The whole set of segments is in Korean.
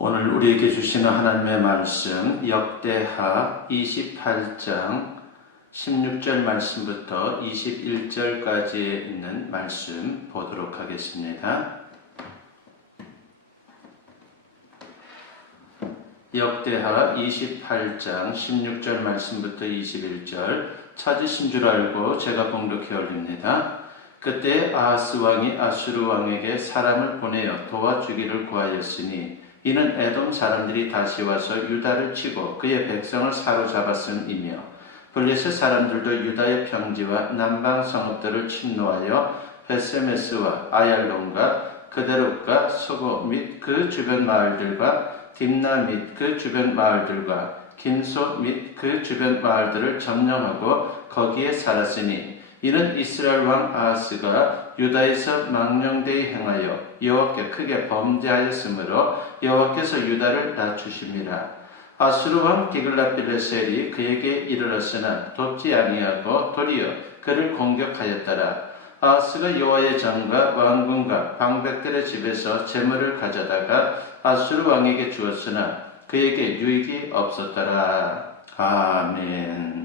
오늘 우리에게 주시는 하나님의 말씀 역대하 28장 16절 말씀부터 21절까지에 있는 말씀 보도록 하겠습니다. 역대하 28장 16절 말씀부터 21절 찾으신 줄 알고 제가 봉독해 올립니다. 그때 아하스 왕이 아수르 왕에게 사람을 보내어 도와주기를 구하였으니 이는 에돔 사람들이 다시 와서 유다를 치고 그의 백성을 사로잡았음이며 블레셋 사람들도 유다의 평지와 남방 성읍들을 침노하여 베세메스와 아얄론과 그데롯과 소고 및 그 주변 마을들과 딥나 및 그 주변 마을들과 긴소 및 그 주변 마을들을 점령하고 거기에 살았으니 이는 이스라엘 왕 아하스가 유다에서 망령되이 행하여 여호와께 크게 범죄하였으므로 여호와께서 유다를 낮추심이라. 아수르 왕 디글랏빌레셀이 그에게 이르렀으나 돕지 아니하고 도리어 그를 공격하였더라. 아하스가 여호와의 전과 왕궁과 방백들의 집에서 재물을 가져다가 아수르 왕에게 주었으나 그에게 유익이 없었더라. 아멘.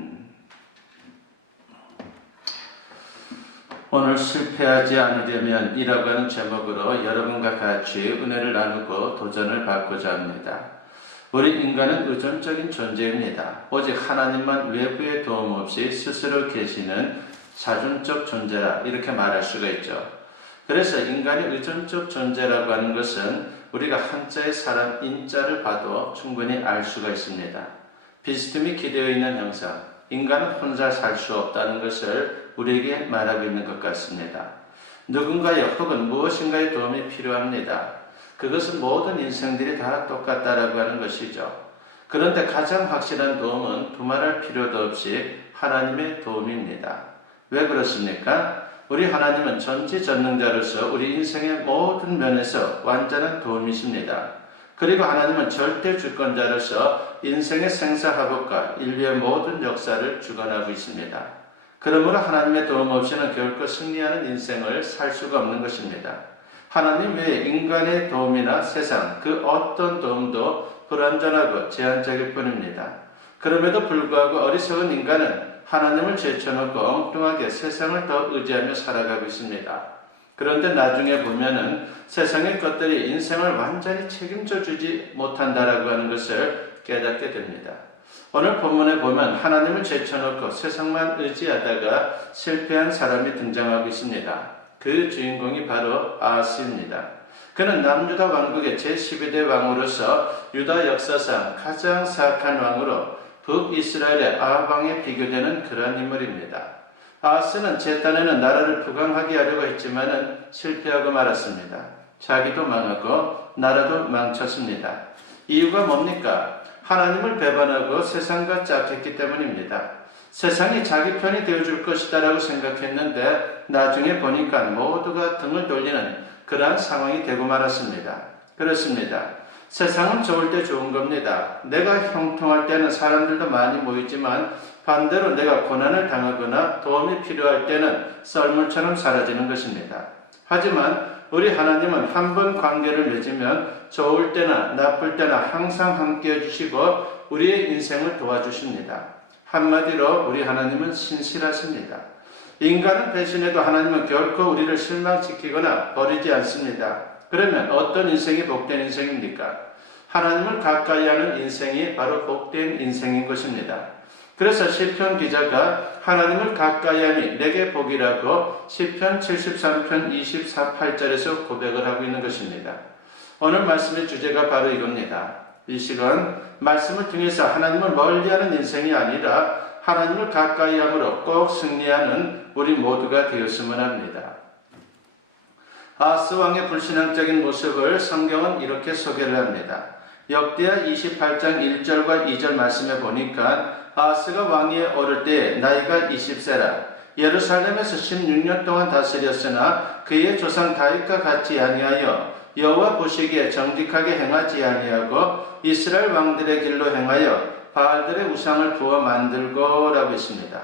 오늘 실패하지 않으려면 이라고 하는 제목으로 여러분과 같이 은혜를 나누고 도전을 받고자 합니다. 우리 인간은 의존적인 존재입니다. 오직 하나님만 외부의 도움 없이 스스로 계시는 자존적 존재라 이렇게 말할 수가 있죠. 그래서 인간이 의존적 존재라고 하는 것은 우리가 한자의 사람 인자를 봐도 충분히 알 수가 있습니다. 비스듬히 기대어 있는 형상, 인간은 혼자 살 수 없다는 것을 우리에게 말하고 있는 것 같습니다. 누군가의 혹은 무엇인가의 도움이 필요합니다. 그것은 모든 인생들이 다 똑같다라고 하는 것이죠. 그런데 가장 확실한 도움은 두말할 필요도 없이 하나님의 도움입니다. 왜 그렇습니까? 우리 하나님은 전지전능자로서 우리 인생의 모든 면에서 완전한 도움이십니다. 그리고 하나님은 절대 주권자로서 인생의 생사화복과 인류의 모든 역사를 주관하고 있습니다. 그러므로 하나님의 도움 없이는 결코 승리하는 인생을 살 수가 없는 것입니다. 하나님 외에 인간의 도움이나 세상 그 어떤 도움도 불완전하고 제한적일 뿐입니다. 그럼에도 불구하고 어리석은 인간은 하나님을 제쳐놓고 엉뚱하게 세상을 더 의지하며 살아가고 있습니다. 그런데 나중에 보면은 세상의 것들이 인생을 완전히 책임져 주지 못한다라고 하는 것을 깨닫게 됩니다. 오늘 본문에 보면 하나님을 제쳐놓고 세상만 의지하다가 실패한 사람이 등장하고 있습니다. 그 주인공이 바로 아하스입니다. 그는 남유다 왕국의 제12대 왕으로서 유다 역사상 가장 사악한 왕으로 북이스라엘의 아합 왕에 비교되는 그러한 인물입니다. 아하스는 제 딴에는 나라를 부강하게 하려고 했지만은 실패하고 말았습니다. 자기도 망하고 나라도 망쳤습니다. 이유가 뭡니까? 하나님을 배반하고 세상과 짝했기 때문입니다. 세상이 자기 편이 되어줄 것이다 라고 생각했는데 나중에 보니까 모두가 등을 돌리는 그러한 상황이 되고 말았습니다. 그렇습니다. 세상은 좋을 때 좋은 겁니다. 내가 형통할 때는 사람들도 많이 모이지만 반대로 내가 고난을 당하거나 도움이 필요할 때는 썰물처럼 사라지는 것입니다. 하지만 우리 하나님은 한 번 관계를 맺으면 좋을 때나 나쁠 때나 항상 함께해 주시고 우리의 인생을 도와주십니다. 한마디로 우리 하나님은 신실하십니다. 인간은 배신해도 하나님은 결코 우리를 실망시키거나 버리지 않습니다. 그러면 어떤 인생이 복된 인생입니까? 하나님을 가까이 하는 인생이 바로 복된 인생인 것입니다. 그래서 시편 기자가 하나님을 가까이함이 내게 복이라고 시편 73편 28절에서 고백을 하고 있는 것입니다. 오늘 말씀의 주제가 바로 이겁니다. 이 시간 말씀을 통해서 하나님을 멀리하는 인생이 아니라 하나님을 가까이함으로 꼭 승리하는 우리 모두가 되었으면 합니다. 아하스 왕의 불신앙적인 모습을 성경은 이렇게 소개를 합니다. 역대하 28장 1절과 2절 말씀에 보니까 아하스가 왕위에 오를 때 나이가 20세라 예루살렘에서 16년 동안 다스렸으나 그의 조상 다윗과 같이 아니하여 여호와 보시기에 정직하게 행하지 아니하고 이스라엘 왕들의 길로 행하여 바알들의 우상을 부어 만들고 라고 했습니다.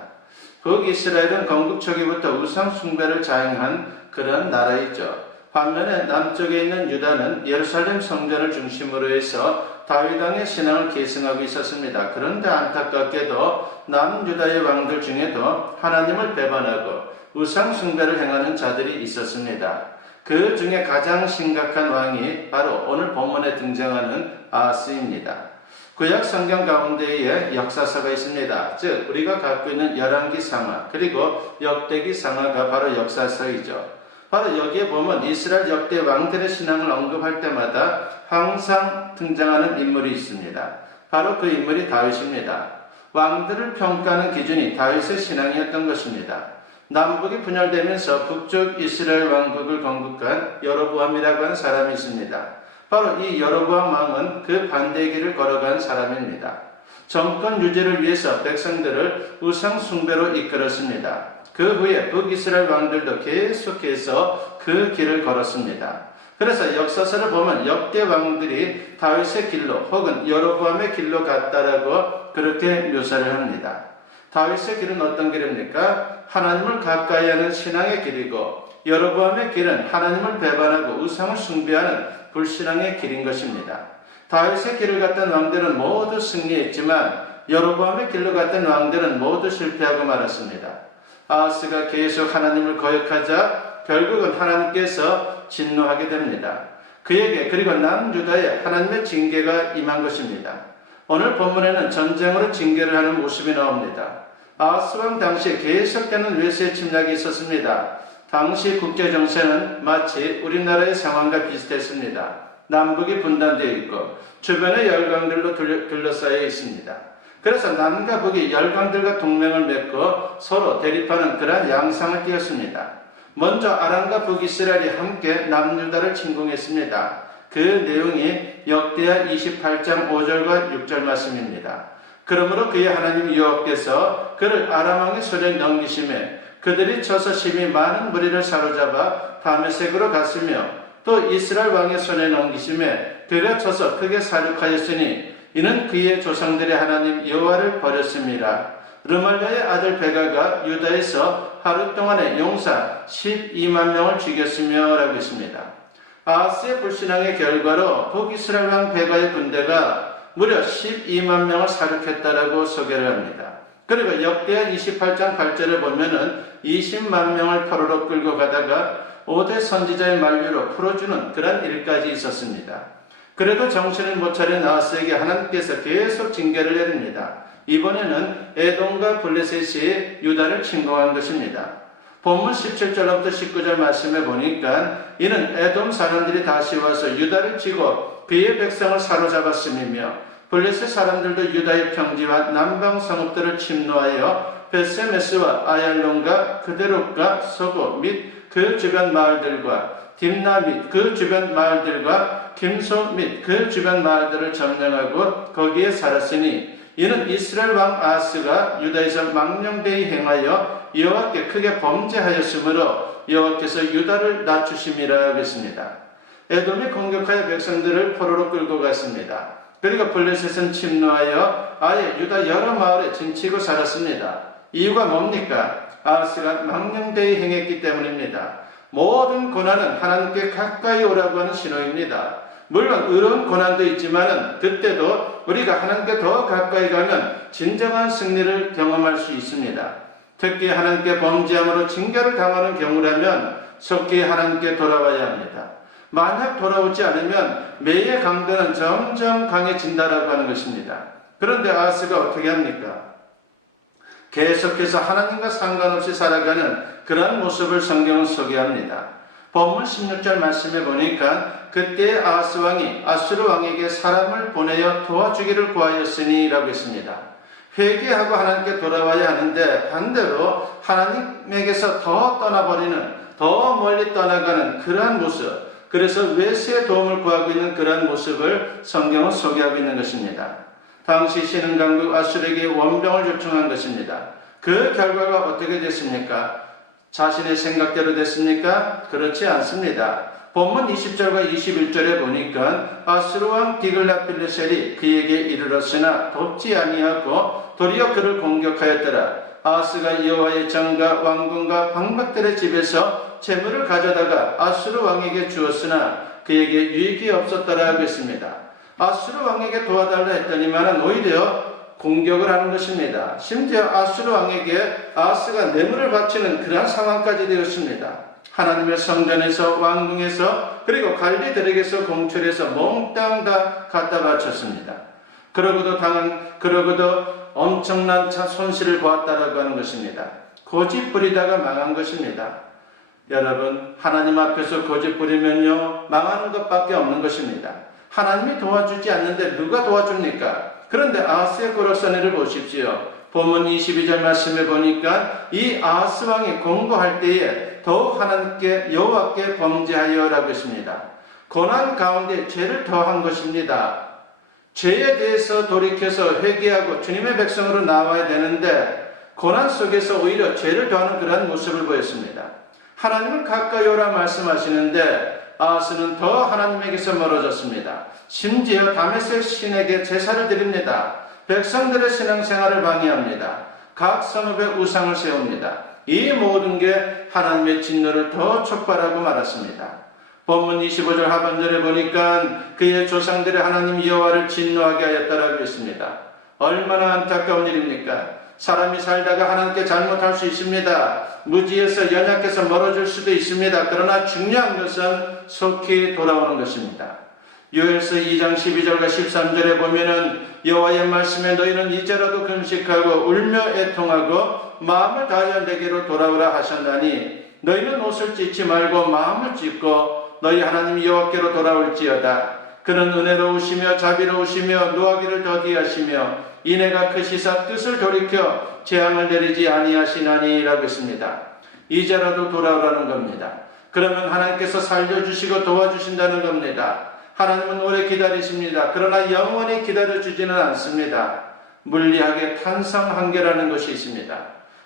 북이스라엘은 건국 초기부터 우상 숭배를 자행한 그런 나라이죠. 반면에 남쪽에 있는 유다는 예루살렘 성전을 중심으로 해서 다윗 왕의 신앙을 계승하고 있었습니다. 그런데 안타깝게도 남유다의 왕들 중에도 하나님을 배반하고 우상 숭배를 행하는 자들이 있었습니다. 그 중에 가장 심각한 왕이 바로 오늘 본문에 등장하는 아하스입니다. 구약 성경 가운데에 역사서가 있습니다. 즉 우리가 갖고 있는 열왕기 상하 그리고 역대기 상하가 바로 역사서이죠. 바로 여기에 보면 이스라엘 역대 왕들의 신앙을 언급할 때마다 항상 등장하는 인물이 있습니다. 바로 그 인물이 다윗입니다. 왕들을 평가하는 기준이 다윗의 신앙이었던 것입니다. 남북이 분열되면서 북쪽 이스라엘 왕국을 건국한 여로보암이라고 하는 사람이 있습니다. 바로 이 여로보암 왕은 그 반대의 길을 걸어간 사람입니다. 정권 유지를 위해서 백성들을 우상 숭배로 이끌었습니다. 그 후에 북이스라엘 왕들도 계속해서 그 길을 걸었습니다. 그래서 역사서를 보면 역대 왕들이 다윗의 길로 혹은 여로보암의 길로 갔다라고 그렇게 묘사를 합니다. 다윗의 길은 어떤 길입니까? 하나님을 가까이 하는 신앙의 길이고 여로보암의 길은 하나님을 배반하고 우상을 숭배하는 불신앙의 길인 것입니다. 다윗의 길을 갔던 왕들은 모두 승리했지만 여로보암의 길로 갔던 왕들은 모두 실패하고 말았습니다. 아하스가 계속 하나님을 거역하자 결국은 하나님께서 진노하게 됩니다. 그에게 그리고 남유다에 하나님의 징계가 임한 것입니다. 오늘 본문에는 전쟁으로 징계를 하는 모습이 나옵니다. 아하스 왕 당시에 계속되는 외세 침략이 있었습니다. 당시 국제정세는 마치 우리나라의 상황과 비슷했습니다. 남북이 분단되어 있고 주변의 열강들로 둘러싸여 있습니다. 그래서 남과 북이 열강들과 동맹을 맺고 서로 대립하는 그러한 양상을 띄었습니다. 먼저 아람과 북이스라엘이 함께 남유다를 침공했습니다. 그 내용이 역대하 28장 5절과 6절 말씀입니다. 그러므로 그의 하나님 여호와께서 그를 아람 왕의 손에 넘기심에 그들이 쳐서 심히 많은 무리를 사로잡아 다메섹으로 갔으며 또 이스라엘 왕의 손에 넘기심에 그가 쳐서 크게 사륙하였으니 이는 그의 조상들의 하나님 여호와를 버렸습니다. 르말랴의 아들 베가가 유다에서 하루 동안에 용사 12만 명을 죽였으며 라고 했습니다. 아하스의 불신앙의 결과로 북이스라엘 왕 베가의 군대가 무려 12만 명을 사륙했다라고 소개를 합니다. 그리고 역대하 28장 8절에 보면은 20만 명을 포로로 끌고 가다가 5대 선지자의 만류로 풀어주는 그런 일까지 있었습니다. 그래도 정신을 못 차린 아하스에게 하나님께서 계속 징계를 내립니다. 이번에는 에돔과 블레셋이 유다를 침공한 것입니다. 본문 17절부터 19절 말씀에 보니까 이는 에돔 사람들이 다시 와서 유다를 치고 그의 백성을 사로잡았음이며 블레셋 사람들도 유다의 평지와 남방 성읍들을 침노하여 베세메스와 아얄론과 그데롯과 서고 및 그 주변 마을들과 딥나 및 그 주변 마을들과 김소 및 그 주변 마을들을 점령하고 거기에 살았으니 이는 이스라엘 왕 아하스가 유다에서 망령되이 행하여 여호와께 크게 범죄하였으므로 여호와께서 유다를 낮추심이라 하겠습니다. 에돔이 공격하여 백성들을 포로로 끌고 갔습니다. 그리고 블레셋은 침노하여 아예 유다 여러 마을에 진치고 살았습니다. 이유가 뭡니까? 아하스가 망령되이 행했기 때문입니다. 모든 고난은 하나님께 가까이 오라고 하는 신호입니다. 물론 의로운 고난도 있지만 그때도 우리가 하나님께 더 가까이 가면 진정한 승리를 경험할 수 있습니다. 특히 하나님께 범죄함으로 징계를 당하는 경우라면 속히 하나님께 돌아와야 합니다. 만약 돌아오지 않으면 매의 강도는 점점 강해진다라고 하는 것입니다. 그런데 아하스가 어떻게 합니까? 계속해서 하나님과 상관없이 살아가는 그러한 모습을 성경은 소개합니다. 본문 16절 말씀에 보니까 그때 아하스 왕이 아수르 왕에게 사람을 보내어 도와주기를 구하였으니 라고 했습니다. 회개하고 하나님께 돌아와야 하는데 반대로 하나님에게서 더 떠나버리는, 더 멀리 떠나가는 그러한 모습, 그래서 외세의 도움을 구하고 있는 그러한 모습을 성경은 소개하고 있는 것입니다. 당시 신흥강국 아수르에게 원병을 요청한 것입니다. 그 결과가 어떻게 됐습니까? 자신의 생각대로 됐습니까? 그렇지 않습니다. 본문 20절과 21절에 보니까 아수르 왕 디글랏빌레셀이 그에게 이르렀으나 돕지 아니하고 도리어 그를 공격하였더라. 아하스가 여호와의 전과 왕궁과 방백들의 집에서 재물을 가져다가 아수르 왕에게 주었으나 그에게 유익이 없었더라 하겠습니다. 아수르 왕에게 도와달라 했더니만은 오히려 공격을 하는 것입니다. 심지어 아수르 왕에게 아하스가 뇌물을 바치는 그러한 상황까지 되었습니다. 하나님의 성전에서 왕궁에서 그리고 관리들에게서 공출해서 몽땅 다 갖다 바쳤습니다. 그러고도 엄청난 손실을 보았다라고 하는 것입니다. 고집 부리다가 망한 것입니다. 여러분, 하나님 앞에서 고집 부리면요 망하는 것밖에 없는 것입니다. 하나님이 도와주지 않는데 누가 도와줍니까? 그런데 아하스의 고락선회를 보십시오. 본문 22절 말씀에 보니까 이 아하스 왕이 공고할 때에 더욱 하나님께 여호와께 범죄하여라고 했습니다. 고난 가운데 죄를 더한 것입니다. 죄에 대해서 돌이켜서 회개하고 주님의 백성으로 나와야 되는데 고난 속에서 오히려 죄를 더하는 그러한 모습을 보였습니다. 하나님을 가까이 오라 말씀하시는데 아하스는 더 하나님에게서 멀어졌습니다. 심지어 다메섹 신에게 제사를 드립니다. 백성들의 신앙생활을 방해합니다. 각 성읍에 우상을 세웁니다. 이 모든 게 하나님의 진노를 더 촉발하고 말았습니다. 본문 25절 하반절에 보니까 그의 조상들의 하나님 여호와를 진노하게 하였다라고 했습니다. 얼마나 안타까운 일입니까? 사람이 살다가 하나님께 잘못할 수 있습니다. 무지해서 연약해서 멀어질 수도 있습니다. 그러나 중요한 것은 속히 돌아오는 것입니다. 요엘서 2장 12절과 13절에 보면은 여호와의 말씀에 너희는 이제라도 금식하고 울며 애통하고 마음을 다하여 내게로 돌아오라 하셨나니 너희는 옷을 찢지 말고 마음을 찢고 너희 하나님 여호와께로 돌아올지어다. 그는 은혜로우시며 자비로우시며 노하기를 더디하시며 인애가 크시사 뜻을 돌이켜 재앙을 내리지 아니하시나니라고 했습니다. 이제라도 돌아오라는 겁니다. 그러면 하나님께서 살려주시고 도와주신다는 겁니다. 하나님은 오래 기다리십니다. 그러나 영원히 기다려주지는 않습니다. 물리학의 탄성 한계라는 것이 있습니다.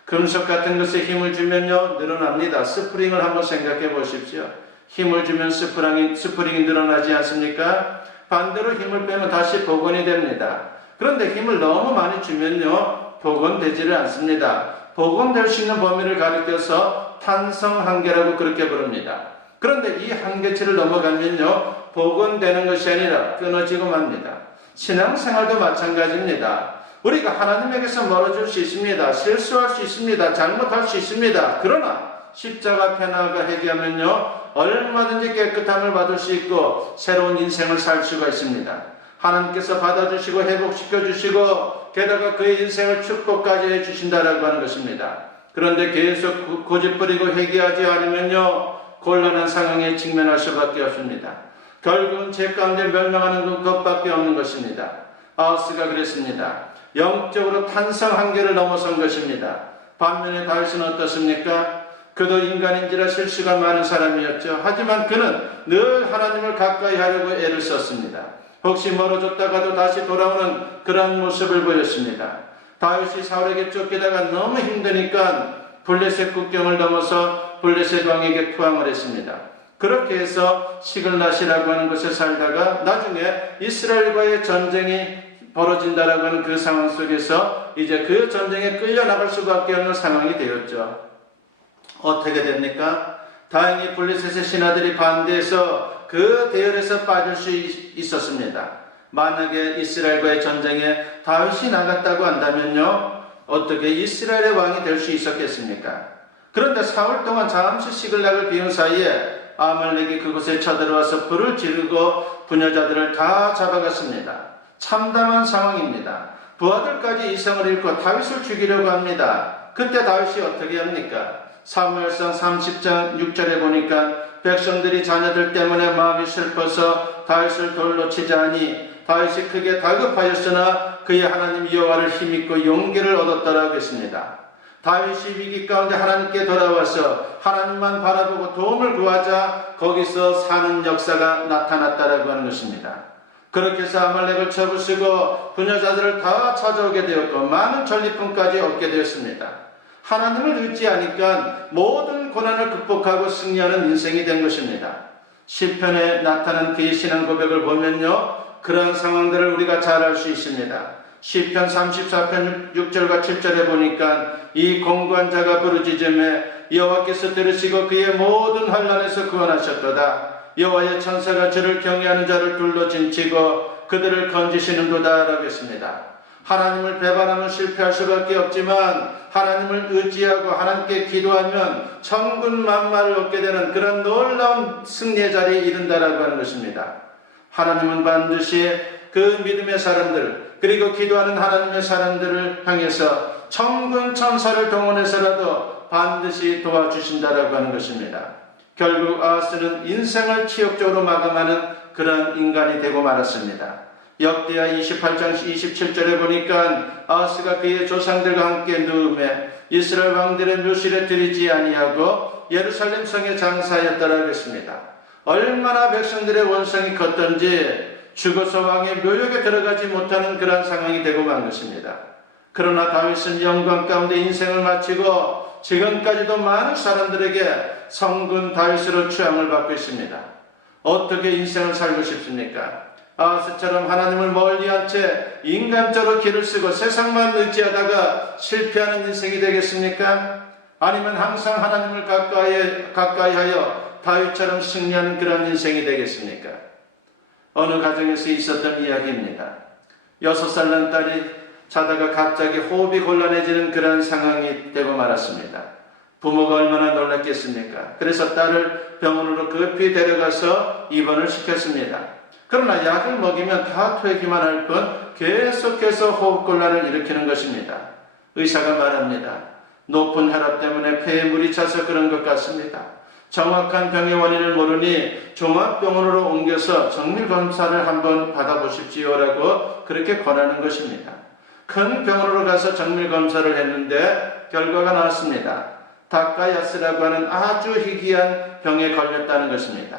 금속 같은 것에 힘을 주면요 늘어납니다. 스프링을 한번 생각해 보십시오. 힘을 주면 스프링이 늘어나지 않습니까? 반대로 힘을 빼면 다시 복원이 됩니다. 그런데 힘을 너무 많이 주면요 복원되지를 않습니다. 복원될 수 있는 범위를 가리켜서 탄성 한계라고 그렇게 부릅니다. 그런데 이 한계치를 넘어가면요 복원되는 것이 아니라 끊어지고 맙니다. 신앙생활도 마찬가지입니다. 우리가 하나님에게서 멀어질 수 있습니다. 실수할 수 있습니다. 잘못할 수 있습니다. 그러나 십자가 앞에 나아가 회개하면요 얼마든지 깨끗함을 받을 수 있고 새로운 인생을 살 수가 있습니다. 하나님께서 받아주시고 회복시켜주시고 게다가 그의 인생을 축복까지 해주신다라고 하는 것입니다. 그런데 계속 고집부리고 회개하지 않으면요 곤란한 상황에 직면할 수밖에 없습니다. 결국은 죄 가운데 멸망하는 것밖에 없는 것입니다. 아하스가 그랬습니다. 영적으로 탄성 한계를 넘어선 것입니다. 반면에 다윗은 어떻습니까? 그도 인간인지라 실수가 많은 사람이었죠. 하지만 그는 늘 하나님을 가까이 하려고 애를 썼습니다. 혹시 멀어졌다가도 다시 돌아오는 그런 모습을 보였습니다. 다윗이 사울에게 쫓기다가 너무 힘드니까 블레셋 국경을 넘어서 블레셋 왕에게 투항을 했습니다. 그렇게 해서 시글낫이라고 하는 곳에 살다가 나중에 이스라엘과의 전쟁이 벌어진다라고 하는 그 상황 속에서 이제 그 전쟁에 끌려나갈 수밖에 없는 상황이 되었죠. 어떻게 됩니까? 다행히 블레셋의 신하들이 반대해서 그 대열에서 빠질 수 있었습니다. 만약에 이스라엘과의 전쟁에 다윗이 나갔다고 한다면요 어떻게 이스라엘의 왕이 될 수 있었겠습니까? 그런데 사흘 동안 잠시 시글락을 비운 사이에 아말렉이 그곳에 쳐들어와서 불을 지르고 부녀자들을 다 잡아갔습니다. 참담한 상황입니다. 부하들까지 이성을 잃고 다윗을 죽이려고 합니다. 그때 다윗이 어떻게 합니까? 사무엘상 30장 6절에 보니까 백성들이 자녀들 때문에 마음이 슬퍼서 다윗을 돌로 치자니 다윗이 크게 다급하였으나 그의 하나님 여호와를 힘입고 용기를 얻었다라고 했습니다. 다윗이 위기 가운데 하나님께 돌아와서 하나님만 바라보고 도움을 구하자 거기서 사는 역사가 나타났다라고 하는 것입니다. 그렇게 해서 아말렉을 쳐부수고 부녀자들을 다 찾아오게 되었고 많은 전리품까지 얻게 되었습니다. 하나님을 의지하니까 모든 고난을 극복하고 승리하는 인생이 된 것입니다. 시편에 나타난 그의 신앙 고백을 보면요 그러한 상황들을 우리가 잘 알 수 있습니다. 시편 34편 6절과 7절에 보니까 이 공고한 자가 부르짖음에 여호와께서 들으시고 그의 모든 환난에서 구원하셨도다. 여호와의 천사가 주를 경외하는 자를 둘러 진치고 그들을 건지시는도다 라고 했습니다. 하나님을 배반하면 실패할 수밖에 없지만 하나님을 의지하고 하나님께 기도하면 천군 만마를 얻게 되는 그런 놀라운 승리의 자리에 이른다라고 하는 것입니다. 하나님은 반드시 그 믿음의 사람들 그리고 기도하는 하나님의 사람들을 향해서 천군 천사를 동원해서라도 반드시 도와주신다라고 하는 것입니다. 결국 아하스는 인생을 치욕적으로 마감하는 그런 인간이 되고 말았습니다. 역대하 28장 27절에 보니까 아하스가 그의 조상들과 함께 누움에 이스라엘 왕들의 묘실에 들이지 아니하고 예루살렘 성에 장사하였다라고 했습니다. 얼마나 백성들의 원성이 컸던지 죽어서 왕의 묘역에 들어가지 못하는 그러한 상황이 되고 만 것입니다. 그러나 다윗은 영광 가운데 인생을 마치고 지금까지도 많은 사람들에게 성군 다윗으로 추앙을 받고 있습니다. 어떻게 인생을 살고 싶습니까? 아하스처럼 하나님을 멀리한 채 인간적으로 길을 쓰고 세상만 의지하다가 실패하는 인생이 되겠습니까? 아니면 항상 하나님을 가까이 하여 다윗처럼 승리하는 그런 인생이 되겠습니까? 어느 가정에서 있었던 이야기입니다. 6살 난 딸이 자다가 갑자기 호흡이 곤란해지는 그런 상황이 되고 말았습니다. 부모가 얼마나 놀랐겠습니까? 그래서 딸을 병원으로 급히 데려가서 입원을 시켰습니다. 그러나 약을 먹이면 다 토하기만 할 뿐 계속해서 호흡곤란을 일으키는 것입니다. 의사가 말합니다. 높은 혈압 때문에 폐에 물이 차서 그런 것 같습니다. 정확한 병의 원인을 모르니 종합병원으로 옮겨서 정밀검사를 한번 받아보십시오라고 그렇게 권하는 것입니다. 큰 병원으로 가서 정밀검사를 했는데 결과가 나왔습니다. 다카야스라고 하는 아주 희귀한 병에 걸렸다는 것입니다.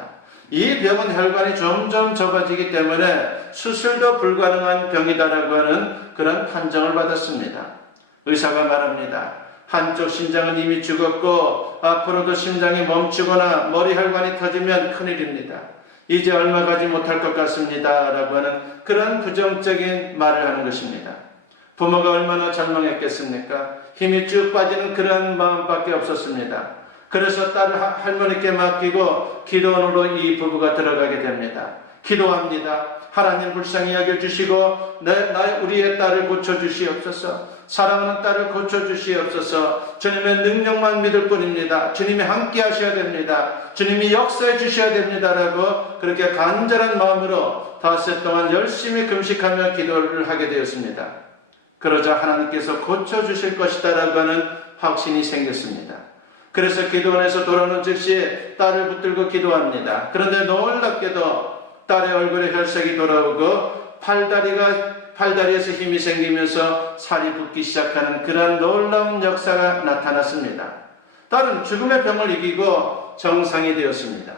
이 병은 혈관이 점점 좁아지기 때문에 수술도 불가능한 병이다라고 하는 그런 판정을 받았습니다. 의사가 말합니다. 한쪽 심장은 이미 죽었고 앞으로도 심장이 멈추거나 머리 혈관이 터지면 큰일입니다. 이제 얼마 가지 못할 것 같습니다 라고 하는 그런 부정적인 말을 하는 것입니다. 부모가 얼마나 절망했겠습니까? 힘이 쭉 빠지는 그런 마음밖에 없었습니다. 그래서 딸을 할머니께 맡기고 기도원으로 이 부부가 들어가게 됩니다. 기도합니다. 하나님 불쌍히 여겨주시고 우리의 딸을 고쳐주시옵소서. 사랑하는 딸을 고쳐주시옵소서. 주님의 능력만 믿을 뿐입니다. 주님이 함께 하셔야 됩니다. 주님이 역사해 주셔야 됩니다라고 그렇게 간절한 마음으로 닷새 동안 열심히 금식하며 기도를 하게 되었습니다. 그러자 하나님께서 고쳐주실 것이다라고 하는 확신이 생겼습니다. 그래서 기도원에서 돌아오는 즉시 딸을 붙들고 기도합니다. 그런데 놀랍게도 딸의 얼굴에 혈색이 돌아오고 팔다리에서 힘이 생기면서 살이 붓기 시작하는 그런 놀라운 역사가 나타났습니다. 딸은 죽음의 병을 이기고 정상이 되었습니다.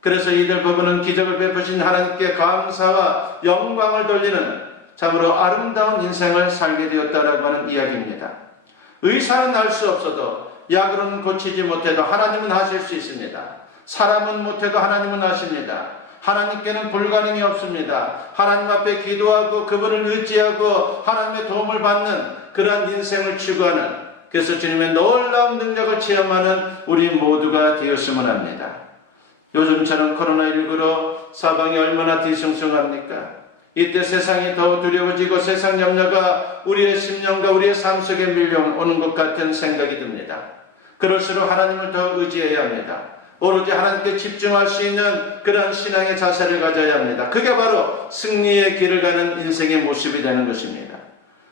그래서 이들 부부는 기적을 베푸신 하나님께 감사와 영광을 돌리는 참으로 아름다운 인생을 살게 되었다라고 하는 이야기입니다. 의사는 알 수 없어도 약으로는 고치지 못해도 하나님은 하실 수 있습니다. 사람은 못해도 하나님은 하십니다. 하나님께는 불가능이 없습니다. 하나님 앞에 기도하고 그분을 의지하고 하나님의 도움을 받는 그러한 인생을 추구하는, 그래서 주님의 놀라운 능력을 체험하는 우리 모두가 되었으면 합니다. 요즘처럼 코로나19로 사방이 얼마나 뒤숭숭합니까? 이때 세상이 더 두려워지고 세상 염려가 우리의 심령과 우리의 삶 속에 밀려오는 것 같은 생각이 듭니다. 그럴수록 하나님을 더 의지해야 합니다. 오로지 하나님께 집중할 수 있는 그런 신앙의 자세를 가져야 합니다. 그게 바로 승리의 길을 가는 인생의 모습이 되는 것입니다.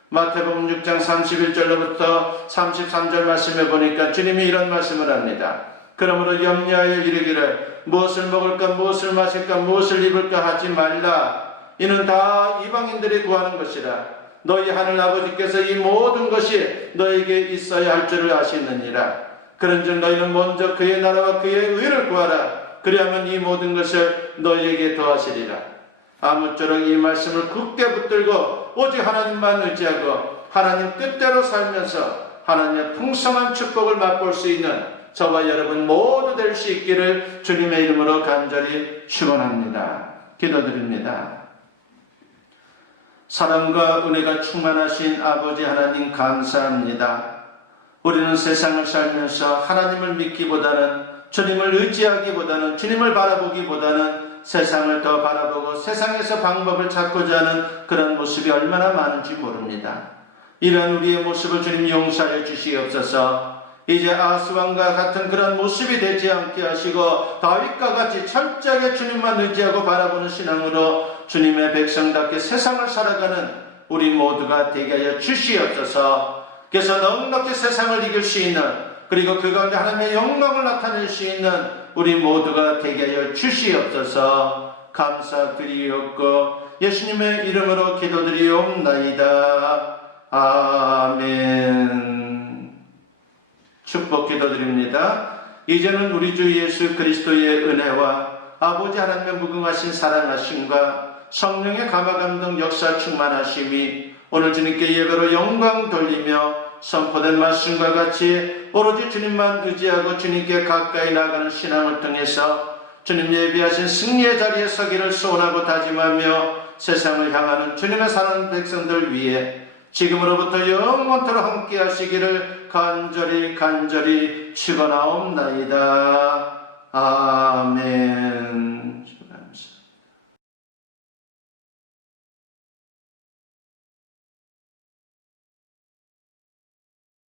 마태복음 6장 31절로부터 33절 말씀에 보니까 주님이 이런 말씀을 합니다. 그러므로 염려하여 이르기를 무엇을 먹을까 무엇을 마실까 무엇을 입을까 하지 말라. 이는 다 이방인들이 구하는 것이라. 너희 하늘 아버지께서 이 모든 것이 너에게 있어야 할 줄을 아시느니라. 그런즉 너희는 먼저 그의 나라와 그의 의를 구하라. 그리하면 이 모든 것을 너희에게 더하시리라. 아무쪼록 이 말씀을 굳게 붙들고 오직 하나님만 의지하고 하나님 뜻대로 살면서 하나님의 풍성한 축복을 맛볼 수 있는 저와 여러분 모두 될 수 있기를 주님의 이름으로 간절히 축원합니다. 기도드립니다. 사랑과 은혜가 충만하신 아버지 하나님 감사합니다. 우리는 세상을 살면서 하나님을 믿기보다는, 주님을 의지하기보다는, 주님을 바라보기보다는 세상을 더 바라보고 세상에서 방법을 찾고자 하는 그런 모습이 얼마나 많은지 모릅니다. 이런 우리의 모습을 주님 용서하여 주시옵소서. 이제 아하스왕과 같은 그런 모습이 되지 않게 하시고 다윗과 같이 철저하게 주님만 의지하고 바라보는 신앙으로 주님의 백성답게 세상을 살아가는 우리 모두가 되게 하여 주시옵소서. 그래서 넉넉히 세상을 이길 수 있는, 그리고 그 가운데 하나님의 영광을 나타낼 수 있는 우리 모두가 되게 하여 주시옵소서. 감사드리옵고 예수님의 이름으로 기도드리옵나이다. 아멘. 축복 기도드립니다. 이제는 우리 주 예수 그리스도의 은혜와 아버지 하나님의 무궁하신 사랑하심과 성령의 감화감동 역사 충만하심이 오늘 주님께 예배로 영광 돌리며 선포된 말씀과 같이 오로지 주님만 의지하고 주님께 가까이 나가는 신앙을 통해서 주님 예비하신 승리의 자리에 서기를 소원하고 다짐하며 세상을 향하는 주님의 사랑하는 백성들 위해 지금으로부터 영원토록 함께 하시기를 간절히 축원하옵나이다. 아멘.